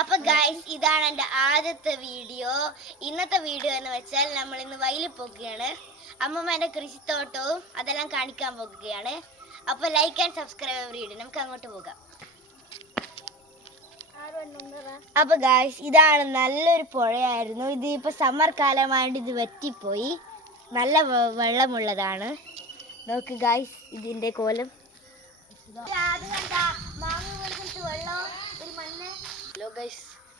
അപ്പോൾ ഗൈസ് ഇതാണ് എൻ്റെ ആദ്യത്തെ വീഡിയോ. ഇന്നത്തെ വീഡിയോ എന്ന് വെച്ചാൽ നമ്മൾ ഇന്ന് വയലിൽ പോകുകയാണ്. അമ്മമ്മേൻ്റെ കൃഷിത്തോട്ടവും അതെല്ലാം കാണിക്കാൻ പോകുകയാണ്. അപ്പോൾ ലൈക്ക് ആൻഡ് സബ്സ്ക്രൈബ് വീഡിയോ. നമുക്ക് അങ്ങോട്ട് പോകാം. അപ്പോൾ ഗൈസ് ഇതാണ് നല്ലൊരു പുഴയായിരുന്നു. ഇത് ഇപ്പോൾ സമ്മർ കാലമായിട്ട് ഇത് വറ്റിപ്പോയി. നല്ല വെള്ളമുള്ളതാണ്. നോക്ക് ഗൈസ് ഇതിൻ്റെ കോലം.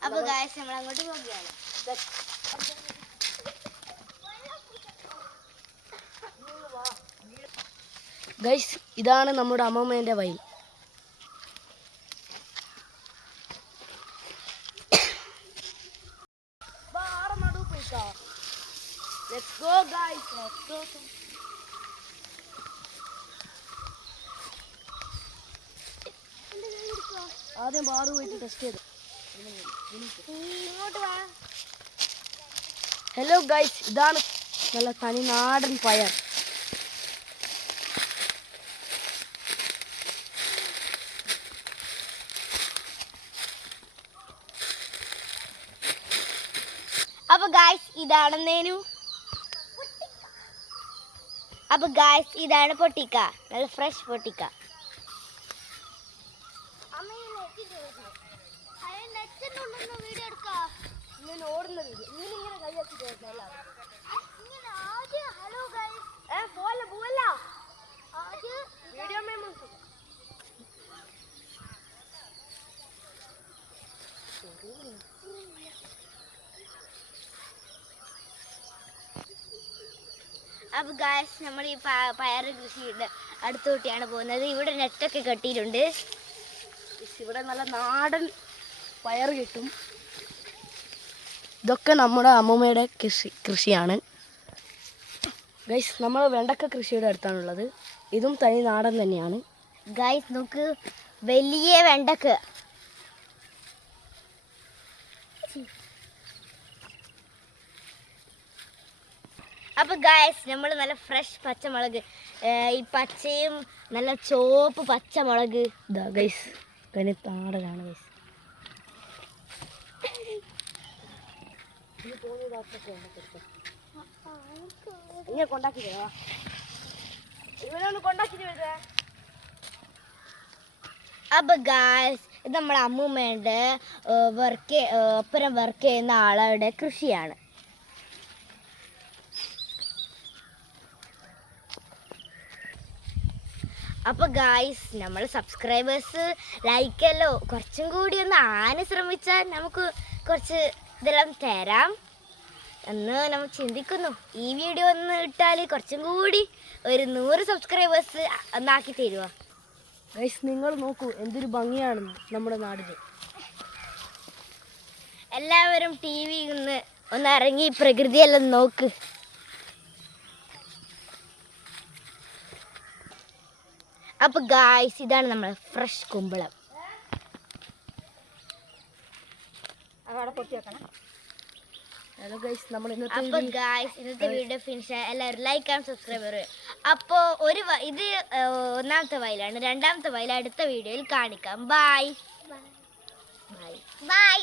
അപ്പോൾ ഗൈസ് നമ്മൾ അങ്ങോട്ട് പോവുകയാണ്. ഗൈസ് ഇതാണ് നമ്മുടെ അമ്മമ്മേൻ്റെ വയൽ. Let's go guys, let's go. ആദ്യം ബാറ് പോയിട്ട് ടെസ്റ്റ് ചെയ്തു. ഹലോ ഗൈസ് ഇതാണ് നല്ല തനിനാടൻ പയർ. അപ്പോൾ ഗൈസ് ഇതാണ് നേനു. അപ്പോൾ ഗൈസ് ഇതാണ് പൊട്ടിക്ക, നല്ല ഫ്രഷ് പൊട്ടിക്ക. അപ്പോൾ ഗൈസ് നമ്മൾ ഈ പയർ കൃഷിയുടെ അടുത്തോട്ടിയാണ് പോകുന്നത്. ഇവിടെ നെറ്റൊക്കെ കെട്ടിയിട്ടുണ്ട്. ഇവിടെ നല്ല നാടൻ പയർ കിട്ടും. ഇതൊക്കെ നമ്മുടെ അമ്മൂമ്മയുടെ കൃഷിയാണ്. ഗൈസ് നമ്മൾ വെണ്ടക്ക കൃഷിയുടെ അടുത്താണുള്ളത്. ഇതും തനി നാടൻ തന്നെയാണ്. ഗൈസ് നോക്ക് വലിയ വെണ്ടക്ക. അപ്പോൾ ഗൈസ് നമ്മൾ നല്ല ഫ്രഷ് പച്ചമുളക്, ഈ പച്ചയും നല്ല ചുവപ്പ് പച്ചമുളക്. ഇതാ ഗൈസ് തനി നാടനാണ് ഗൈസ്. അപ്പൊ ഗായ്സ് ഇത് നമ്മുടെ അമ്മൂമ്മയുടെ ഒപ്പരം വർക്ക് ചെയ്യുന്ന ആളുടെ കൃഷിയാണ്. അപ്പൊ ഗായ്സ് നമ്മൾ സബ്സ്ക്രൈബേഴ്സ് ലൈക്കല്ലോ കുറച്ചും കൂടി ഒന്ന് ആന ശ്രമിച്ചാൽ നമുക്ക് കുറച്ച് ഇതെല്ലാം തരാം എന്ന് നമ്മൾ ചിന്തിക്കുന്നു. ഈ വീഡിയോ ഒന്ന് ഇട്ടാൽ കുറച്ചും കൂടി ഒരു 100 സബ്സ്ക്രൈബേഴ്സ് ഒന്നാക്കി തരുമോ? ഗൈസ് നിങ്ങൾ നോക്കൂ എന്തൊരു ഭംഗിയാണ് നമ്മുടെ നാടിന്. എല്ലാവരും TV ഒന്ന് ഇറങ്ങി പ്രകൃതിയെല്ലാം നോക്ക്. അപ്പോൾ ഗായ്സ് ഇതാണ് നമ്മുടെ ഫ്രഷ് കുമ്പളം. അപ്പോൾ ഗായ്സ് ഇന്നത്തെ വീഡിയോ ഫിനിഷ്. എല്ലാവരും ലൈക്ക് ആൻഡ് സബ്സ്ക്രൈബ് ചെയ്യുക. അപ്പോൾ ഇത് ഒന്നാമത്തെ വയലാണ്. രണ്ടാമത്തെ വയൽ അടുത്ത വീഡിയോയിൽ കാണിക്കാം. Bye bye bye.